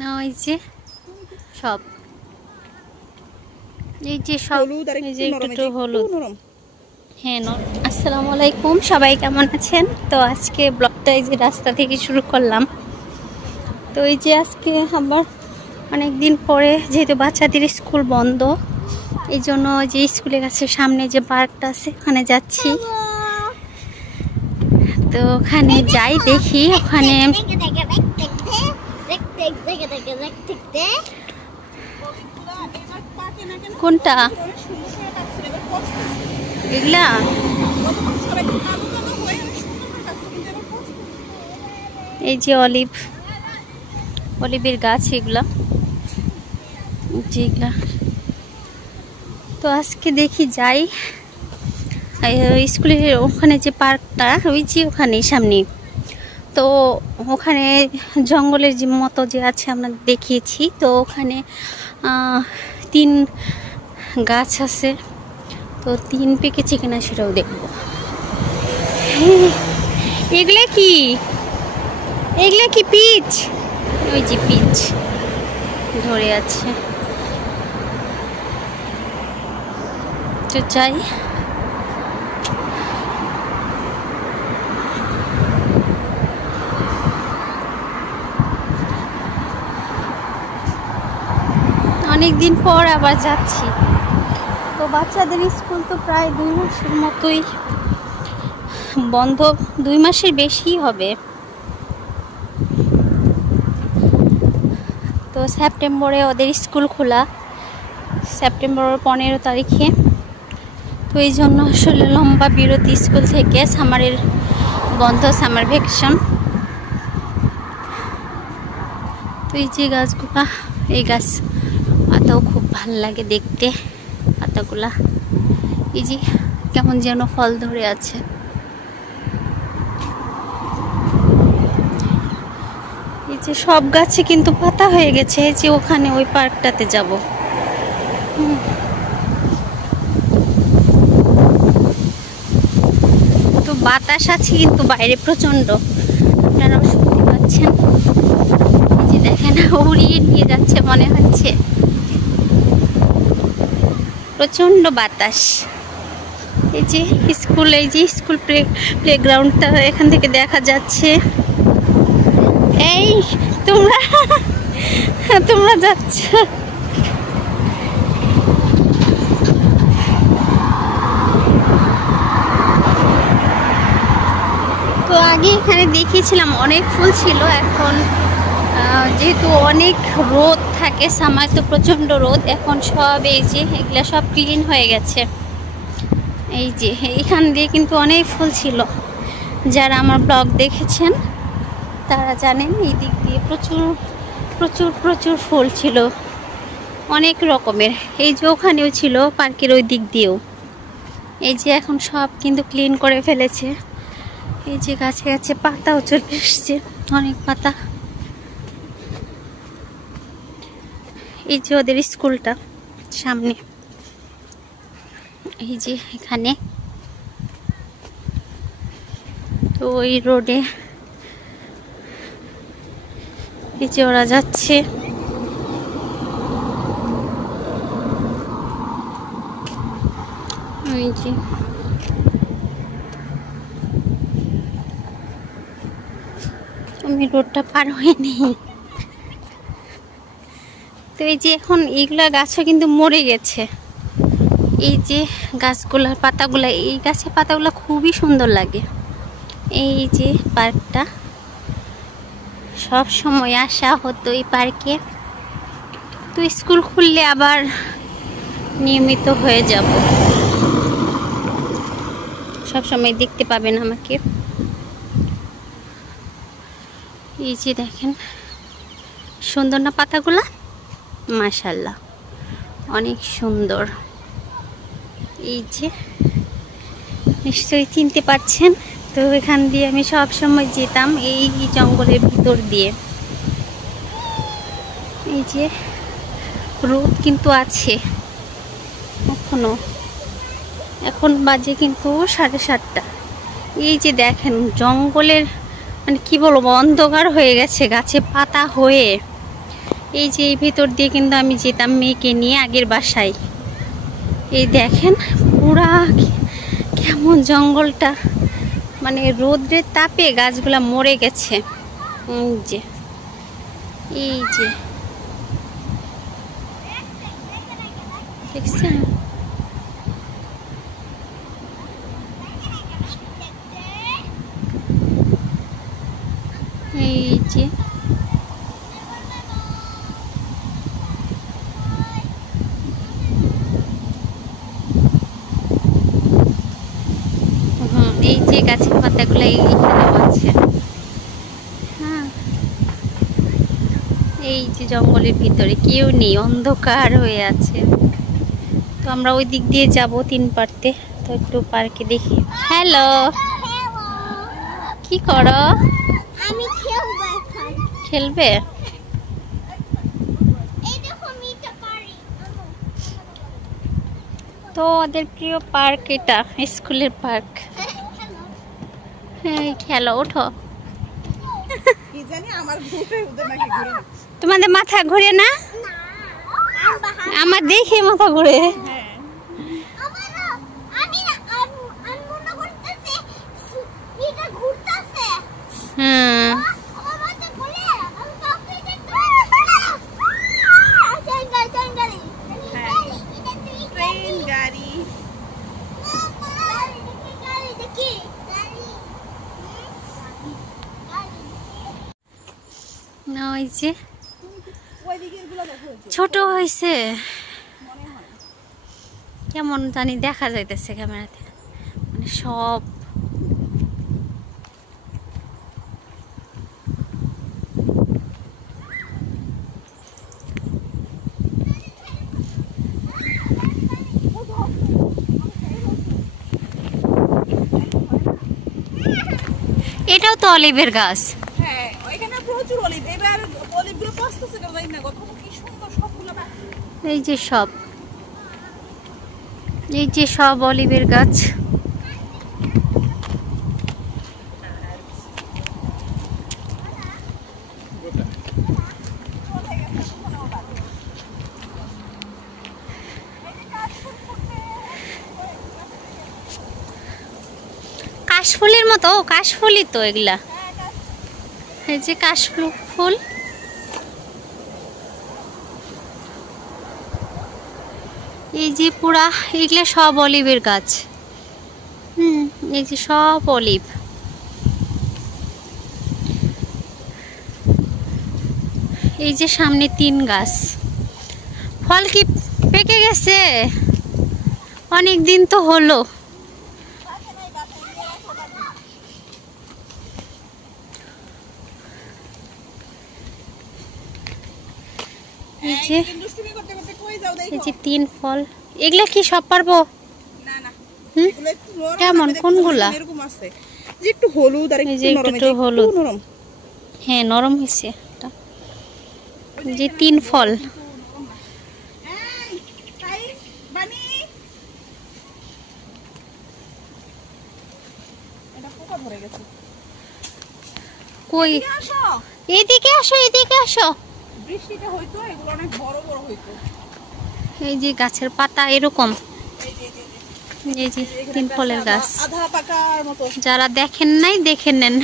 না ওই যে সব এই যে সব এই যে একটু হলুদ। হ্যাঁ আসসালামু আলাইকুম, সবাই কেমন আছেন? তো আজকে ব্লগটা এই যে রাস্তা থেকে শুরু করলাম। তো এই যে আজকে আবার অনেক দিন পরে যেহেতু বাচ্চাদের স্কুল বন্ধ, এই জন্য যে স্কুলের কাছে সামনে যে পার্কটা আছে ওখানে যাচ্ছি। তো ওখানে যাই, দেখি ওখানে কোনটা এগুলা এই যে অলিভের গাছ এগুলা যেগুলা। তো আজকে দেখি যাই স্কুলের ওখানে যে পার্কটা ওই যে ওখানে সামনে, তো ওখানে জঙ্গলের যে মতো যে আছে আমরা দেখিয়েছি। তো ওখানে 3 গাছ আছে, তো 3 পেকেছে কিনা সেটাও দেখবো। এগুলা কি পিচ? ওই যে পিচ ধরে আছে। তো যাই, অনেকদিন পর আবার যাচ্ছি। তো বাচ্চাদের স্কুল তো প্রায় 2 মাসের মতোই বন্ধ, 2 মাসের বেশি হবে। তো সেপ্টেম্বরে ওদের স্কুল খোলা, সেপ্টেম্বরের 15 তারিখে। তো এই জন্য আসলে লম্বা বিরতি স্কুল থেকে, সামারের বন্ধ, সামার ভ্যাকেশন। তো এই যে গাছগুলা, এই গাছ পাতাও খুব ভালো লাগে দেখতে, পাতাগুলা এই যে কেমন যেন ফল ধরে আছে। এই যে সব গাছে কিন্তু পাতা হয়ে গেছে। এই যে ওখানে ওই পার্কটাতে যাব। তো বাতাস আছে কিন্তু বাইরে প্রচন্ড, আপনারাও শুনতে পাচ্ছেন। এই যে দেখেন উড়িয়ে নিয়ে যাচ্ছে মনে হচ্ছে, প্রচন্ড বাতাস। এই যে স্কুল, এই যে স্কুল প্লেগ্রাউন্ডটা এখান থেকে দেখা যাচ্ছে। এই তোমরা যাচ্ছ। তো আগে এখানে দেখিয়েছিলাম অনেক ফুল ছিল, এখন যেহেতু অনেক রোদ থাকে, সামার তো প্রচন্ড রোদ, এখন সব এই যে এগুলা সব ক্লিন হয়ে গেছে। এই যে এখান দিয়ে কিন্তু অনেক ফুল ছিল, যারা আমার ব্লগ দেখেছেন তারা জানেন এই দিক দিয়ে প্রচুর প্রচুর প্রচুর ফুল ছিল, অনেক রকমের। এই যে ওখানেও ছিল পার্কের ওই দিক দিয়েও। এই যে এখন সব কিন্তু ক্লিন করে ফেলেছে। এই যে গাছে গাছে পাতাও চলে এসছে, অনেক পাতা। এই যে ওদের স্কুলটা সামনে, এই যে এখানে। তো ওই রোডে এই যে ওরা যাচ্ছে। ওই যে আমি রোডটা পার হয়ে নেই। তো এই যে এখন এইগুলা গাছও কিন্তু মরে গেছে। এই যে গাছগুলার পাতাগুলা, এই গাছের পাতাগুলা খুবই সুন্দর লাগে। এই যে পার্কটা সব সময় আসা হতো এই পার্কে। তো স্কুল খুললে আবার নিয়মিত হয়ে যাব, সব সময় দেখতে পাবেন আমাকে। এই যে দেখেন সুন্দর না পাতাগুলা, মাশাআল্লাহ অনেক সুন্দর। এই যে নিশ্চয়ই চিনতে পারছেন। তো এখান দিয়ে আমি সব সময় যেতাম, এই জঙ্গলের ভিতর দিয়ে। এই যে রোদ কিন্তু আছে এখনো, এখন বাজে কিন্তু 7:30। এই যে দেখেন জঙ্গলের মানে কি বলবো, অন্ধকার হয়ে গেছে গাছে পাতা হয়ে। এই যে এই ভিতর দিয়ে কিন্তু আমি যেতাম মেয়েকে নিয়ে আগের বাসায়। এই দেখেন পুরা কেমন জঙ্গলটা, মানে রোদ্রের তাপে গাছগুলা মরে গেছে। এই যে দেখছেন, এই যে এই যে গাছের পাতাগুলো এইখানেও আছে। হ্যাঁ, এই যে জঙ্গলের ভিতরে কেউ নেই, অন্ধকার হয়ে আছে। তো আমরা ওই দিক দিয়ে যাব 3 পারতে, তো একটু পার্কে দেখি। হ্যালো, কি করো? আমি খেলবো এখন। খেলবে? এই দেখো মিটা পারি। তো ওদের প্রিয় পার্ক এটা, স্কুলের পার্ক। হ্যাঁ, খেলো, ওঠো। কি জানি আমার ঘুরে ওদের নাকি ঘুরে না। তোমাদের মাথা ঘুরে না? আমার দেখে মাথা ঘুরে। হ্যাঁ আমি মনে করতেছি এটা ঘুরতেছে। হ্যাঁ, আমার মাথা ঘুরে আমি কাউকে দেখতে গাড়ি ট্রেন গাড়ি দেখি না ওই যে ওই দিকের গুলো দেখো ছোট হয়েছে, কেমন জানি দেখা যাইতেছে ক্যামেরাতে, মানে সব এটাও তো অলিভের গাছ। হ্যাঁ ওইখানে প্রচুর অলিভ। এবার অলিভগুলো পাঁচতেছে কেন জানি না, কত কি সুন্দর সবগুলো পাচ্ছে। এই যে সব, এই যে সব অলিভের গাছ। কাশফুলের মতো, কাশফুলই তো এগুলা। এই যে কাশফুল ফুল, এই যে পুরা এগুলা সব অলিভের গাছ। এই যে সব অলিভ। এই যে সামনে 3 গাছ। ফল কি পেকে গেছে? অনেক দিন তো হলো। এই যে দুষ্টুমি করতে করতে কই যাও দেখো। এই যে 3 ফল, এগুলা কি সব পারবো? না না হুম, এগুলো একটু নরম, কেমন আমাদের কোনগুলা? এরকম আছে যে একটু হলুদ আর এই একটু যে নরম। একটু হলুদ, নরম হ্যাঁ নরম হয়েছে এটা। এই যে 3 ফল। এই তাই বানি এটা পোকা ধরে গেছে। কই? এদিকে আসো, এদিকে আসো, এদিকে আসো। বৃষ্টিটা হইতো এগুলো অনেক বড় বড় হইতো। এই যে গাছের পাতা এরকম, এই যে 3 ফলের গাছ। আধা পাকার মতো। যারা দেখেন নাই দেখে নেন।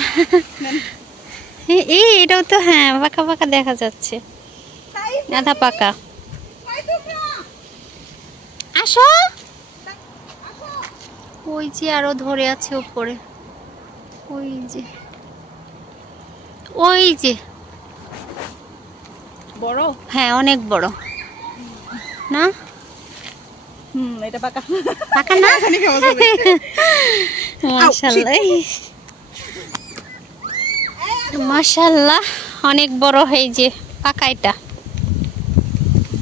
নেন। এই এটাও তো হ্যাঁ পাকা পাকা দেখা যাচ্ছে, তাই আধা পাকা। তাই তোমরা আসো, আসো। ওই যে আরো ধরে আছে উপরে, ওই যে, ওই যে বড়? হ্যাঁ অনেক বড় না? এটা পাকা। পাকা না? এখানে খাওয়া যাবে। মাশাআল্লাহ, মাশাআল্লাহ অনেক বড়। এই যে পাকা এটা।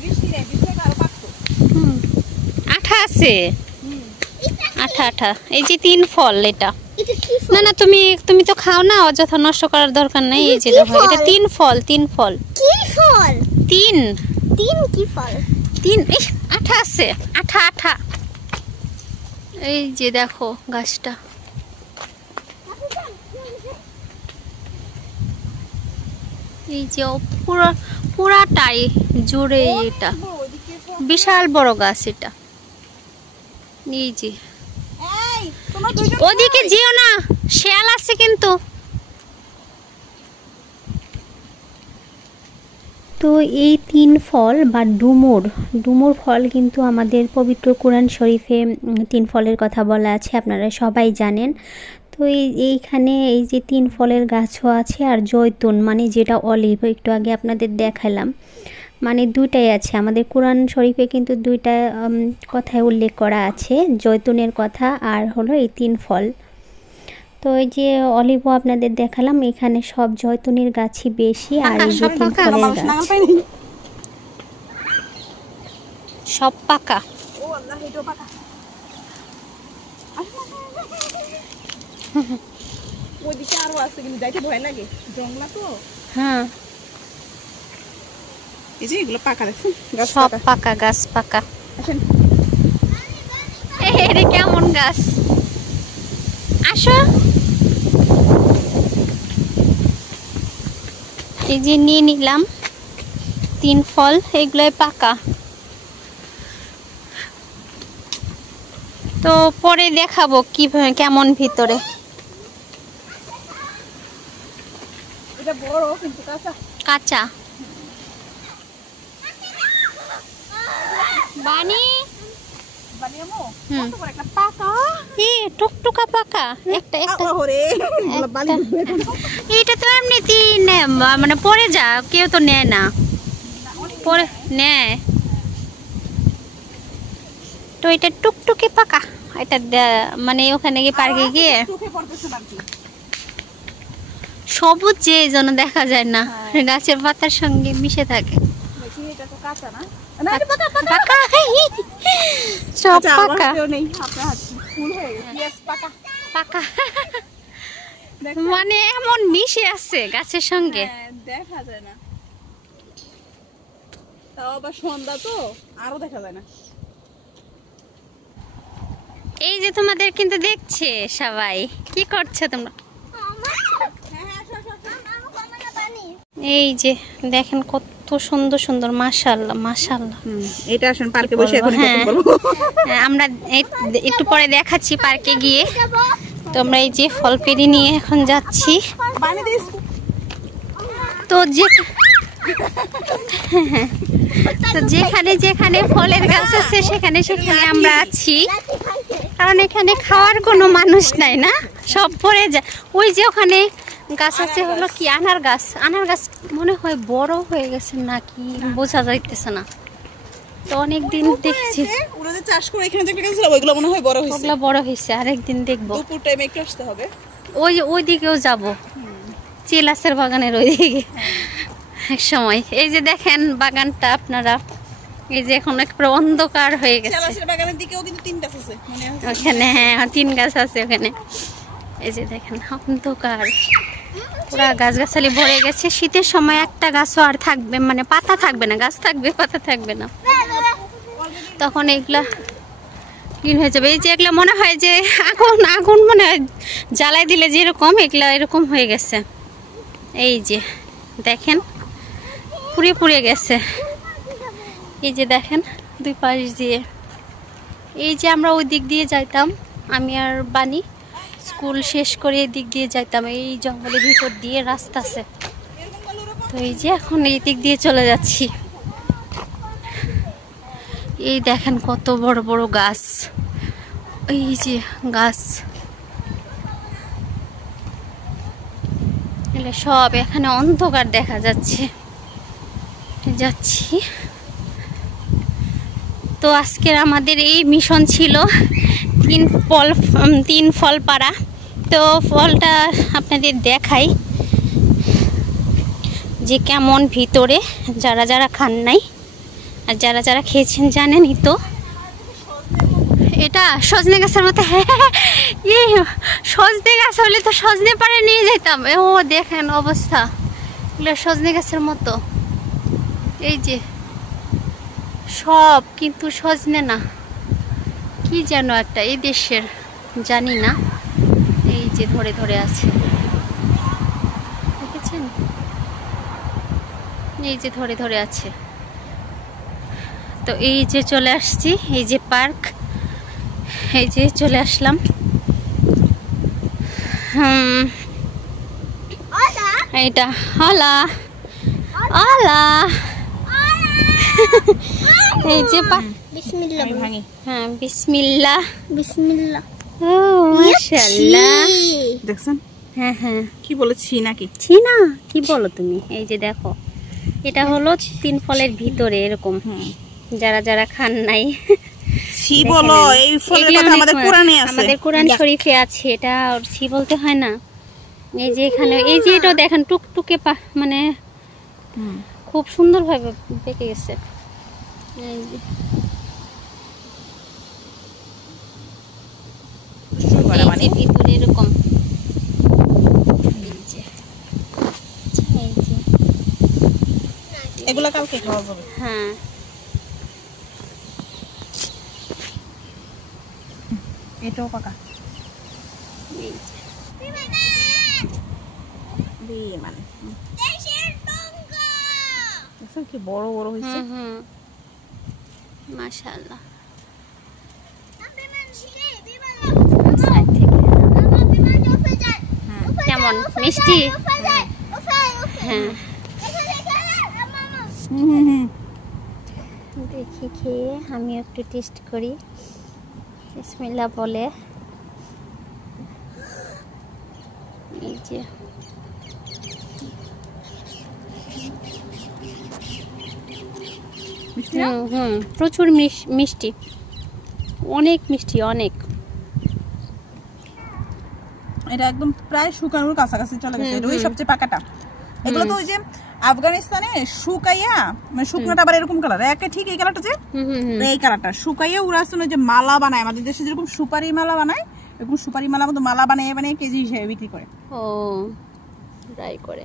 বৃষ্টি নেই, বৃষ্টি আরো পাকতো। আঠা আছে, আঠা আঠা। এই যে 3 ফল এটা। এটা কি না না, তুমি তো খাও না, অযথা নষ্ট করার দরকার নাই। এই যে দেখো এটা 3 ফল, 3 ফল, কি ফল? 3 কি ফল? 3। এই আঠা আছে, আঠা আঠা। এই যে দেখো গাছটা, এই যে পুরাটাই জুড়ে এটা বিশাল বড় গাছ এটা। এই যে এই তোমরা দুইজন ওদিকে যেও না, শেয়াল আছে কিন্তু। তো এই 3 ফল বা ডুমুর ফল কিন্তু আমাদের পবিত্র কোরআন শরীফে 3 ফলের কথা বলা আছে, আপনারা সবাই জানেন। তো এইখানে এই যে 3 ফলের গাছও আছে, আর জয়তুন মানে যেটা অলিভ একটু আগে আপনাদের দেখালাম, মানে দুইটাই আছে। আমাদের কোরআন শরীফে কিন্তু দুইটা কথায় উল্লেখ করা আছে, জয়তুনের কথা আর হলো এই 3 ফল। তো এই যে অলিভও আপনাদের দেখালাম, এখানে সব জয়তুনের গাছই বেশি, আর এই যে 3 ফলের গাছ সব পাকা। ও আল্লাহ, এটা পাকা। ওইদিকে আরো আছে কিন্তু যাইতে ভয় লাগে, জঙ্গলা তো। হ্যাঁ এই যে এগুলো পাকা দেখছেন, গাছ সব পাকা। পাকা, গাছ পাকা। আসেন এটা কেমন গাছ, আসো। এই যে নিয়ে নিলাম 3 ফল, এগুলোই পাকা। তো পরে দেখাবো কিভাবে কেমন ভিতরে। এটা বড় কিন্তু কাঁচা। কাঁচা বানি বানিয়ামো হুম। কত বড় একটা পাকা। টুকটুকা পাকা একটা একটা ওরে এগুলো বালি এটা তো এমনিতেই মানে পড়ে যা, কেউ তো নেয় না, পরে নেয়। তো এটা টুকটুকে পাকা, এটা মানে ওখানে গিয়ে পার্কে গিয়ে চোখে পড়তেছে নাকি। সবুজ যে জন্য দেখা যায় না, গাছের পাতার সঙ্গে মিশে থাকে। দেখি এটা তো কাঁচা না, না এটা পাকা পাকা। পাকা সব আচ্ছা, আমার পাকা হাতেও নেই, আপনার হাতে ফুল হয়ে গেছে। ইয়েস পাকা পাকা, দেখছেন? মানে এমন মিশে আছে গাছের সঙ্গে। হ্যাঁ, দেখা যায় না, তাও আবার সন্ধ্যা তো আরো দেখা যায় না। এই যে তোমাদের কিন্তু দেখছে সবাই, কি করছো তোমরা? এই যে দেখেন কত সুন্দর সুন্দর, মাশাআল্লাহ মাশাআল্লাহ। এটা আসেন পার্কে বসে এখন হ্যাঁ। কথা বলবো। আমরা একটু পরে দেখাচ্ছি পার্কে গিয়ে। তো আমরা এই যে ফল পেড়ি নিয়ে এখন যাচ্ছি। বানিয়ে দিস। তো যে তো যেখানে যেখানে ফলের গাছ আছে সেখানে সেখানে আমরা আছি, কারণ এখানে খাওয়ার কোনো মানুষ নাই না, সব পড়ে যায়। ওই যে ওখানে গাছ আছে হলো কি আনার গাছ, আনার গাছ মনে হয় বড় হয়ে গেছে নাকি বোঝা যাইতেছে না। তো অনেকদিন দেখছি ওরা যে চাষ করে এখানে দেখে গেছিল ওইগুলো মনে হয় বড় হয়েছে। ওগুলো বড় হয়েছে, আরেকদিন দেখবো। দুপুর টাইমে একটু আসতে হবে। ওই দিকেও যাবো, চিলাসের বাগানের ওই দিকে এক সময়। এই যে দেখেন বাগানটা আপনারা, এই যে এখন একবারে অন্ধকার হয়ে গেছে। চালাসের বাগানের দিকেও কিন্তু 3 গাছ আছে মনে হয়। ওখানে হ্যাঁ 3 গাছ আছে ওখানে। এই যে দেখেন অন্ধকার, পুরা গাছগাছালি ভরে গেছে। শীতের সময় একটা গাছও আর থাকবে, মানে পাতা থাকবে না, গাছ থাকবে পাতা থাকবে না, তখন এগুলা ক্লিন হয়ে যাবে। এই যে এগুলা মনে হয় যে আগুন মনে হয় জ্বালাই দিলে যেরকম এগুলা এরকম হয়ে গেছে। এই যে দেখেন পুড়ে গেছে। এই যে দেখেন দুই পাশ দিয়ে, এই যে আমরা ওই দিক দিয়ে যাইতাম, আমি আর বানি স্কুল শেষ করে এই দিক দিয়ে যাইতাম, এই জঙ্গলের ভিতর দিয়ে রাস্তা আছে। তো এই যে এখন এই দিক দিয়ে চলে যাচ্ছি। এই দেখেন কত বড় বড় গাছ, এই যে গাছ এগুলো সব, এখানে অন্ধকার দেখা যাচ্ছে। যাচ্ছি। তো আজকের আমাদের এই মিশন ছিল 3 ফল পাড়া। তো ফলটা আপনাদের দেখাই যে কেমন ভিতরে, যারা যারা খান নাই আর যারা যারা খেয়েছেন জানেনই। তো এটা সজনে গাছের মতো, হ্যাঁ সজনে গাছ হলে তো সজনে পাড়ে নিয়ে যেতাম। ও দেখেন অবস্থা, এগুলো সজনে গাছের মতো। এই যে সব কিন্তু সজনে না, কি যেন একটা এই দেশের জানি না। এই যে ধরে ধরে আছে, দেখেছেন এই যে ধরে ধরে আছে। তো এই যে চলে আসছি, এই যে পার্ক, এই যে চলে আসলাম। এইটা হলা আলা এই যে বিসমিল্লাহ ভাঙি। হ্যাঁ বিসমিল্লাহ বিসমিল্লাহ। ও মাশাআল্লাহ দেখছেন? হ্যাঁ হ্যাঁ কি বলেছি নাকি? ছি না, কি বলো তুমি? এই যে দেখো, এটা হলো 3 ফলের ভিতরে এরকম, যারা যারা খান নাই ছি বলো, এই ফলের কথা আমাদের কোরআনে আছে, আমাদের কোরআন শরীফে আছে। এটা ছি বলতে হয় না। এই যে এখানে এই যে এটা দেখেন টুকটুকে মানে খুব সুন্দর ভাবে পেকে গেছে। এই যে মানে ভিতরে এরকম এগুলা কালকে খাওয়া যাবে। হ্যাঁ এটাও পাকা এই যে মানে দেখছেন কি বড় বড় হয়েছে। মাশাআল্লাহ। কেমন মিষ্টি? হ্যাঁ দেখি খেয়ে আমি একটু টেস্ট করি। বিসমিল্লাহ বলে এই যে প্রচুর মিষ্টি, অনেক মিষ্টি, অনেক। এটা একদম প্রায় শুকানোর কাছাকাছি চলে গেছে। এটা ওই সবচেয়ে পাকাটা। এগুলো তো ওই যে আফগানিস্তানে শুকাইয়া, মানে শুকনোটা আবার এরকম কালার, একে ঠিক এই কালারটা যে এই কালারটা শুকাইয়া ওরা আসলে যে মালা বানায়, আমাদের দেশে যেরকম সুপারি মালা বানায়, এরকম সুপারি মালা মতো মালা বানিয়ে বানিয়ে কেজি হিসেবে বিক্রি করে। ও ট্রাই করে।